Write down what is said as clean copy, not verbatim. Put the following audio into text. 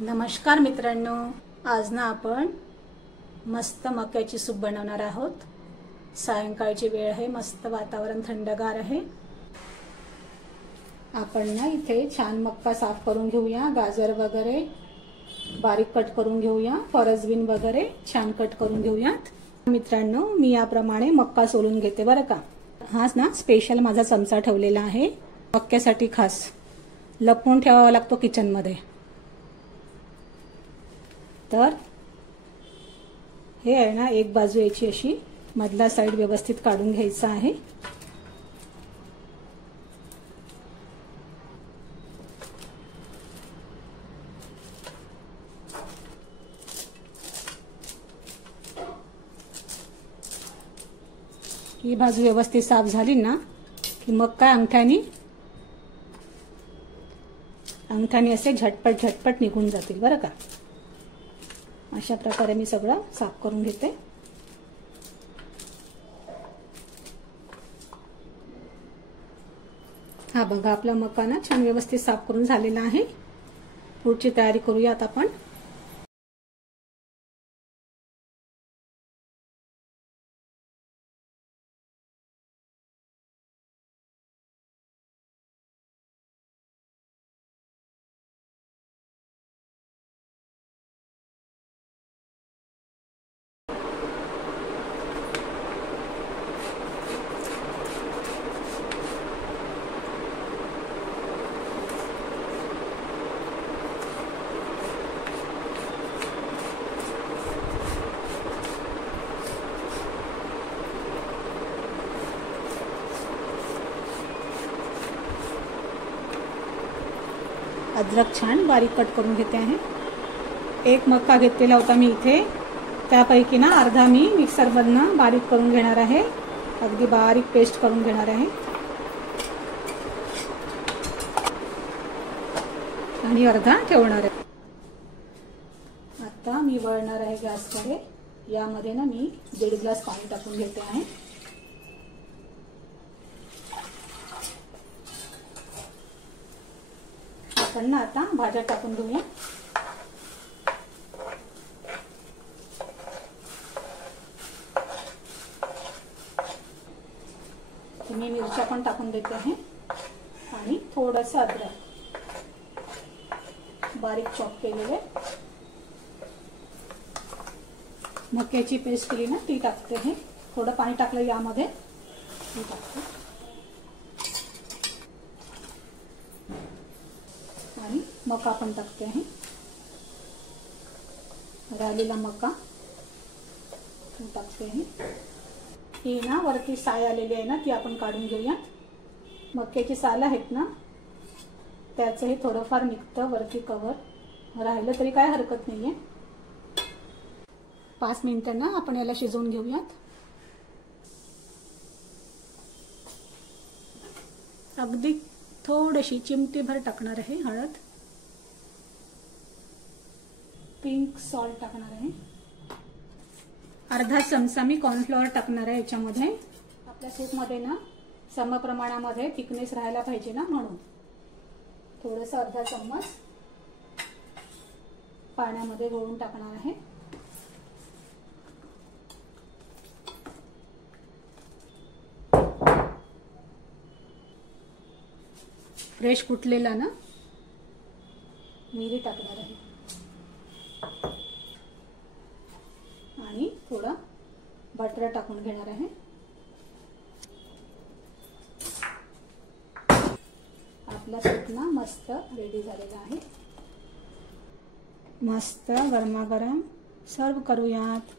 नमस्कार मित्रांनो, आज ना आपण मस्त मक्याची सूप बनवणार आहोत। सायंकाळची वेळ आहे, मस्त वातावरण थंडगार आहे। आपण ना इथे छान मक्का साफ करून घेऊया, गाजर वगैरे बारीक कट करून घेऊया, फरसबीन वगैरे छान कट करून घेऊयात। मित्रांनो, मी याप्रमाणे मक्का सोलून घेते बरं का। हाच ना स्पेशल माझा चमचा ठेवलेला आहे मक्क्यासाठी, खास लपवून ठेवावा लागतो किचन मध्ये। तर हे आहे ना, एक बाजू याची अशी मधला साइड व्यवस्थित काढून घ्यायचा आहे। ही बाजू व्यवस्थित साफ झाली ना की मग काय अंगठ्याने असे झटपट निघून जातील बरं का। अशा प्रकारे मी सगळं साफ करून घेते। हा बघा, आपला मक्का ना छान व्यवस्थित साफ करून झालेला आहे। पुढची तयारी करूयात आपण। अद्रक छान बारीक कट करून घेते आहे। एक मक्का घेतलेला होता मी इथे, त्यापैकी ना अर्धा मी मिक्सर मधनं बारीक करून घेणार आहे, अगदी बारीक पेस्ट करून घेणार आहे। आणि अर्धा ठेवणार आहे। आता मी वळणार आहे गॅसकडे। यामध्ये ना मी 1.5 ग्लास पाणी टाकून घेते आहे। आपण ना आता भाज्या टाकून घेऊया। मी मिरच्या पण टाकून देते आहे आणि थोडंसं अद्रक बारीक चॉप केलेले। मक्याची पेस्ट केली ना ती टाकते आहे। थोडं पाणी टाकलं यामध्ये, मी टाकते आणि मका पण टाकते आहे। राहिलेला मका टाकते आहे। ही ना वरती साय आलेली आहे ना, ती आपण काढून घेऊया। मक्याची साल आहेत ना, त्याचंही थोडंफार निघतं वरती कवर, राहिलं तरी काय हरकत नाहीये। 5 मिनिटं ना आपण याला शिजवून घेऊयात। अगदी थोडीशी चिमटीभर टाकणार आहे हळद, पिंक सॉल्ट टाकणार आहे, अर्धा चमचा मी कॉर्नफ्लॉवर टाकणार आहे याच्यामध्ये। आपल्या सूप मध्ये ना समप्रमाणामध्ये थिकनेस राहायला पाहिजे ना, म्हणून थोडंसं अर्धा चम्मच पाण्यामध्ये घोळून टाकणार आहे। फ्रेश कुटलेला ना मिरी टाकणार आहे आणि थोडा बटर टाकून घेणार आहे। आपला सूप ना मस्त रेडी झालेला आहे। मस्त गरमागरम सर्व करूयात।